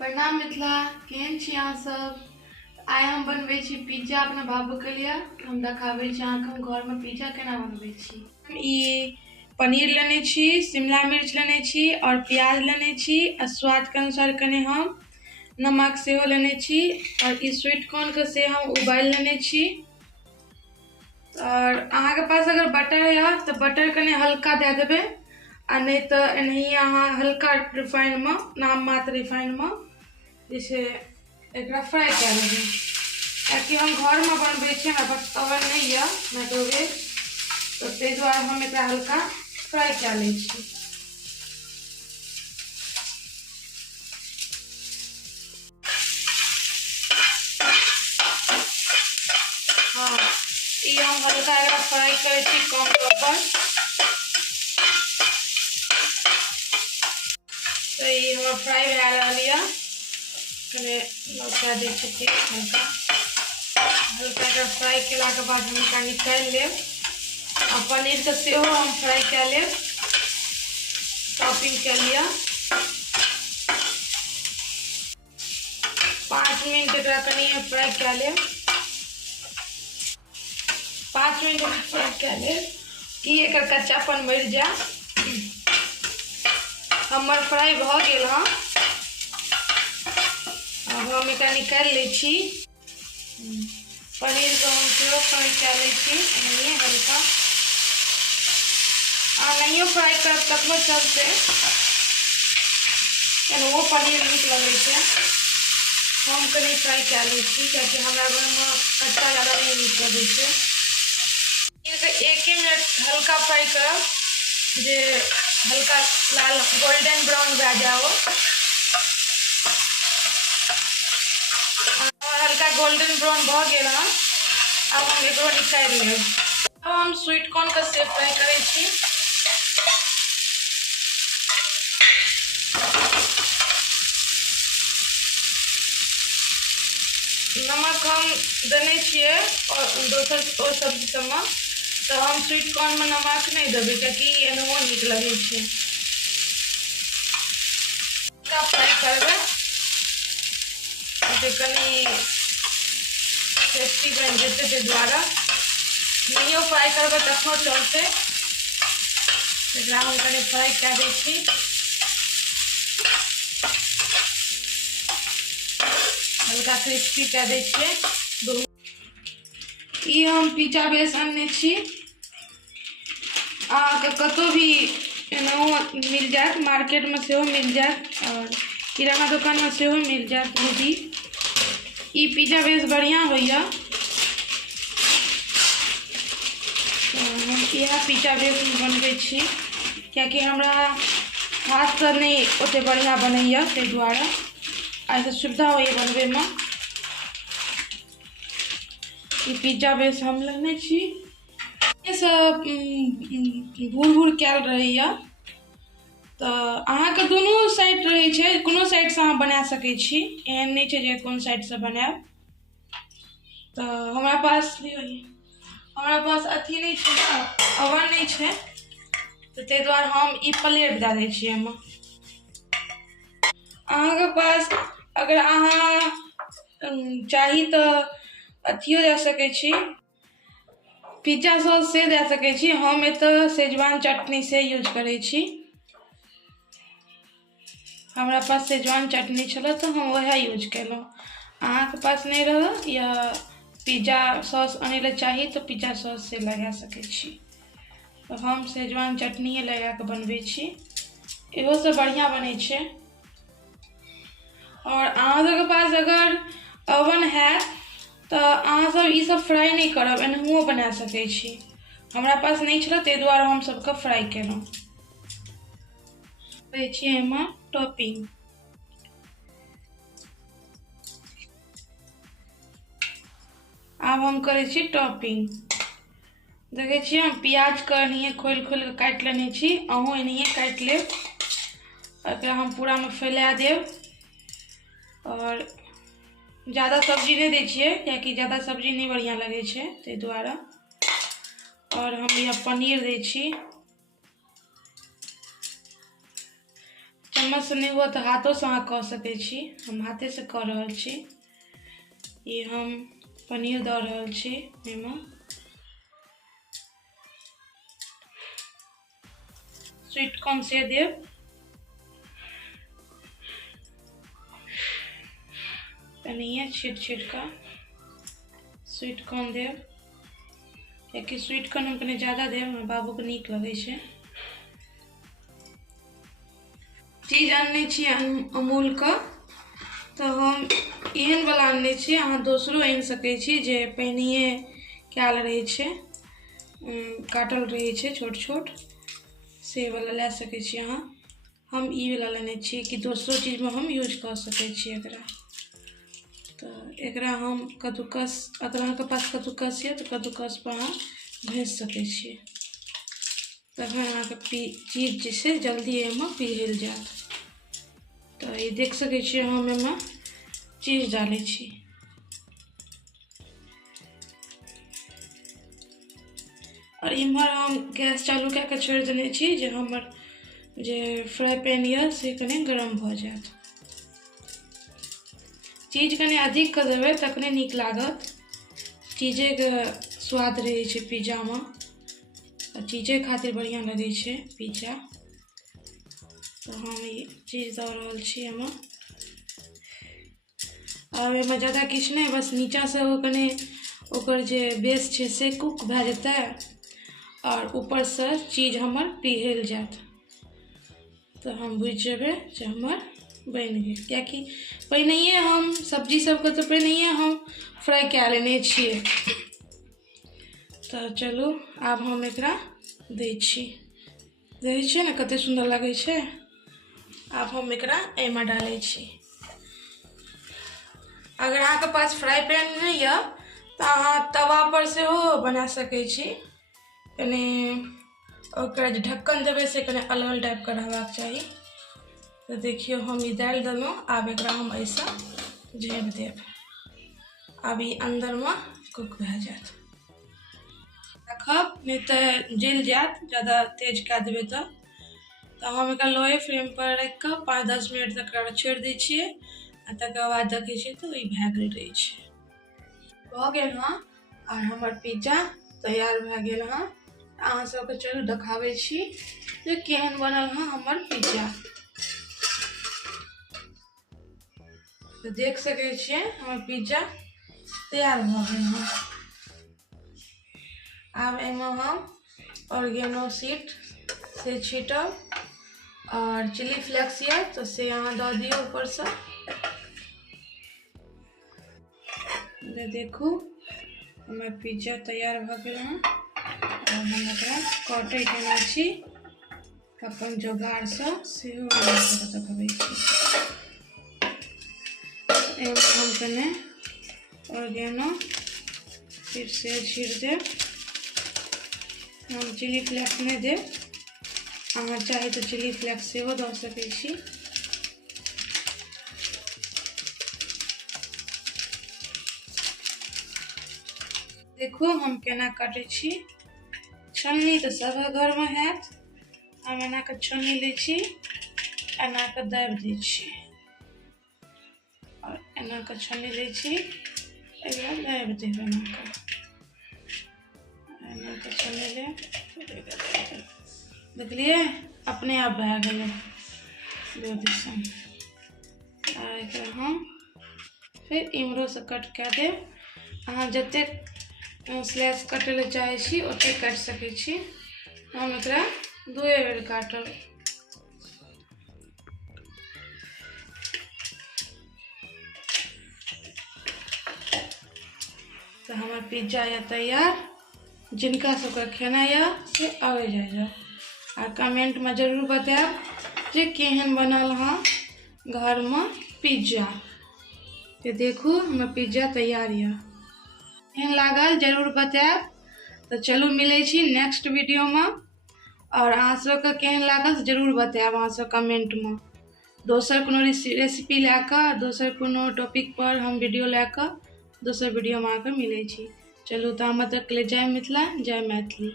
प्रणाम मिथिला, केहन छी अहाँ सब? आइ हम बनबै छी पिज्जा अपना बाबू के लिए। हम देखाबै छी अहाँके हम घर में पिज्जा केना बनबै छी। पनीर लेने छी, शिमला मिर्च लेने छी और प्याज लेने छी और स्वाद के अनुसार कने हम नमक सेहो लेने छी और इस स्वीट कॉर्न के से हम उबाल लेने छी। और अहाँ के पास अगर बटर है तो बटर कने हल्का दे देबे आ नहीं तो एनही अहाँ हल्का रिफाइन में नाम मात्र रिफाइन में जैसे एक फ्राई कर लेबै। ताकि हम घर में बनबै छी, हमरा पास ओवन नहीं है माइक्रोवेव, तो ताहि दुआरे हम एकरा हल्का फ्राई कर लै छी। हाँ, ये हम हल्का एकरा फ्राई करे छी कम पर। तो ये हम फ्राई भए रहल है, कने लौटा दै छी तेल हल्का एकरा फ्राई केला के बाद हम एकरा निकालि लेब आ पनीर के सेहो हम फ्राई कर लेब, टॉपिंग के लिए 5 मिनट एकरा कनी फ्राई कर लेब। 5 मिनट फ्राई कर लेब कि एकर कच्चापन मरि जाए। हमर फ्राई भ गेल हँ, अब हम एकरा निकालि लै छी। पनीर को हम सेहो फ्राई कर लै छी एनाहिए हल्का। आ नहियो फ्राई करब तखनो चलते, एनहो पनीर नीक लगै छै। हम कनी फ्राई कर लै छी कियाकि हमरा घरमे कच्चा ज़्यादा नहीं नीक लगै छै। एक मिनट हल्का फ्राई करब जे हल्का लाल गोल्डन ब्राउन भए जाओ। हल्का गोल्डन ब्राउन भ गेल हँ, अब हम एकरो निकालि लेब। अब हम स्वीट कॉर्न के से फ्राई करै छी। नमक हम देने छियै और दोसर और सब्जी सबमे, तो हम स्वीट कॉर्न में नमक नहीं देबै कियाकि एनहो नीक लगै छै। फ्राई करबै जे कनी टेस्टी बन जेतै, ताहि दुआरे नहियो फ्राई करबै तखनो चलतै। एकरा हम कनी फ्राई कऽ दै छी। हल्का क्रिस्पी कऽ दै छियै। ई हम पिज्जा बेस आनने छी, अहाँके कतौ भी एनाहो मिल जाएत, मार्केट में सेहो मिल जाएत और किराना दुकान में सेहो मिल जाएत। यदि ई पिज्जा बेस बढ़िया होइए तो हम इएह पिज्जा बेस बनबै छी, कियाकि हमरा हाथ से नहीं ओते बढ़िया बनैया, ताहि दुआरे एहिसँ सुविधा होइए बनबै में। ई पिज्जा बेस हम लेने छी, सब भूर भूर कैल रहैया, तो अहाँके दुनू साइड रहै छै, कोनो साइड से अहाँ बना सकै छी, एहन नहीं छै जे कोन साइड से बनाएब। तो हमरा पास अथी नहीं छै, ओवन नहीं छै, तो ताहि दुआरे हम ई प्लेट दे दै छी एहिमे। अहाँके पास अगर अहाँ चाही तो अथियो दे सकै छी, पिज्जा सॉस से दे सकै छी। हम एतऽ शेजवान चटनी से यूज करै छी, हमरा पास शेजवान चटनी छलै तो हम वह यूज केलहुँ। अहाँके पास नहीं रह या पिज्जा सॉस आनै लए चाही तो पिज्जा सॉस से लगा सकै छी। तो हम शेजवान चटनी लगा के बनबै छी, इहो से बढ़िया बनै छै। और अहाँ सबके पास अगर ओवन है तो अहाँ सब ई सब फ्राई नहीं करब, एनहुओ बना सकै छी। हमरा पास नहीं छलै ताहि दुआरे हम सबके फ्राई केलहुँ। दै छी एहिमे टॉपिंग। आब हम करै छी टॉपिंग। देखै छियै हम प्याज के एनाहिए खोलि खोलि के काटि लेने छी, अहूँ एनाहिए काटि लेब। एकरा हम पूरा में फैला देब और ज़्यादा सब्जी नहीं दै छियै कियाकि ज़्यादा सब्जी नहीं बढ़िया लगे छै, ताहि दुआरे। और हम यहाँ पनीर दै छी, चम्मच से नहीं हुआ तो हाथों से अहाँ कऽ सकै छी। हम हाथे से कऽ रहल छी। ये हम पनीर दऽ रहल छी एहिमे। स्वीट कॉर्न से देब। एनाहिए छीट कऽ स्वीट कॉर्न देब, कियाकि स्वीट कॉर्न हम कनि ज़्यादा देब, हमर बाबूके नीक लगै छै। चीज आनने छी अमूलके, तो हम एहन वाला आनने छी। अहाँ दोसरो आनि सकै छी जे पहिनहिए कयल रहै छै, काटल रहै छै छोट छोट, से वाला लए सकै छी अहाँ। हम ई वाला लेने छी कि दोसरो चीजमे हम यूज कऽ सकै छी एकरा। तो एकरा हम कद्दूकस, अगर अहाँके पास कद्दूकस यऽ तऽ कद्दूकस पर अहाँ घसि सकै छी, तखन अहाँके चीज जे छै जल्दी एहिमे पिघलि जायत। तो ये देख सकै छी हम एहिमे चीज डालै छी। और इम्हर हम गैस चालू कए कऽ छोड़ि देने छी जे हमर जे फ्राई पैन यऽ से कनि गरम भऽ जायत। चीज कनि अधिक कऽ देबै तखने नीक लागत। चीजेके स्वाद रहै छै पिज्जामे, और चीजे खातिर बढ़िआँ लगै छै पिज्जा। तो हम ई चीज दऽ रहल छी एहिमे। और एहिमे ज़्यादा किछु नहि, बस नीचाँसँ ओ कनि ओकर जे बेस छै से कुक भए जेतै, और ऊपरसँ चीज हमर पिघलि जायत। तो हम बुझि जेबै जे हमर बनि गेल, कियाकि पहिनहिए हम सब्जी सबके तऽ पहिनहिए हम फ्राई कए लेने छियै। तो चलू आब हम एकरा दै छी। देखै छियै ने कतेक सुन्दर लागै छै। आब हम एकरा एहिमे डालै छी। अगर अहाँके पास फ्राई पैन नहीं है तो अहाँ तवा पर सेहो बना सकै छी। कनि ओकरा जे ढक्कन देबै से कनि अलग टाइपके रहबाक चाही। तो देखियो हम ई डालि देलहुँ। आब एकरा हम एहिसँ झाँपि देब। आब ई अंदरमे कुक भए जायत। रखब नहीं तो जल जायत, ज़्यादा तेज कए देबै तो हम एकरा लोए फ्लेम पर रखि कऽ 5-10 मिनट तक एकरा छोड़ि दै छियै। आ तकर बाद देखै छियै तो ई भए गेल रहै छै। भऽ गेल हँ, और हमर पिज्जा तैयार भए गेल हँ। अहाँ सबके चलू देखाबै छी जे केहन बनल हँ हमर पिज्जा। तो देख सकै छियै हमर पिज्जा तैयार भऽ गेल हँ। आब एहिमे हम ऑर्गेनो सीड से छीटब, और चिली फ्लेक्स ये तो से यहाँ दऽ दियौ ऊपर से। देखू हमर पिज्जा तैयार भऽ गेल हँ। और हम एकरा काटै केना छी अपन जोगाड़सँ सेहो अहाँके देखबै छी। एहिमे हम कने ऑर्गेनो फिर से छीट देब। हम चिली फ्लेक्स नहीं देब, अहाँ चाहे तो चिली फ्लेक्स सेहो दऽ सकै छी। देखू हम केना काटै छी। छन्नी तऽ सबके घरमे हैत। हम एना कऽ छन्नी लै छी, एना कऽ दाबि दै छी, और एना कऽ छन्नी लै छी, एकरा दाबि देब एना कऽ छन्नी लेब। देखलिए अपने आप भए गेलै दो दिसन। आ एकरा हम फिर इम्हरो से कट कए देब। अहाँ जतेक स्लाइस काटै लए चाहै छी ओते काटि सकै छी। हम एकरा 2 बेर काटब। तो हमर पिज्जा ये तैयार। जिनका सबके खेनाइ यऽ से आबि जाइए, आ कमेंट में जरूर बताएब जे केहन बनल हँ घरमे पिज्जा। तो देखू हमर पिज्जा तैयार यऽ। केहन लागल जरूर बताएब। तो चलू मिलै छी नेक्स्ट वीडियो में। और अहाँ सबके केहन लागल जरूर बताएब अहाँ सब कमेंट में। दोसर कोनो रेसिपी लए कऽ, दोसर कोनो टॉपिक पर हम वीडियो लए कऽ दोसर वीडियो में आके मिलै छी। चलू तो हम तक ले जय मिथिला, जय मैथिली।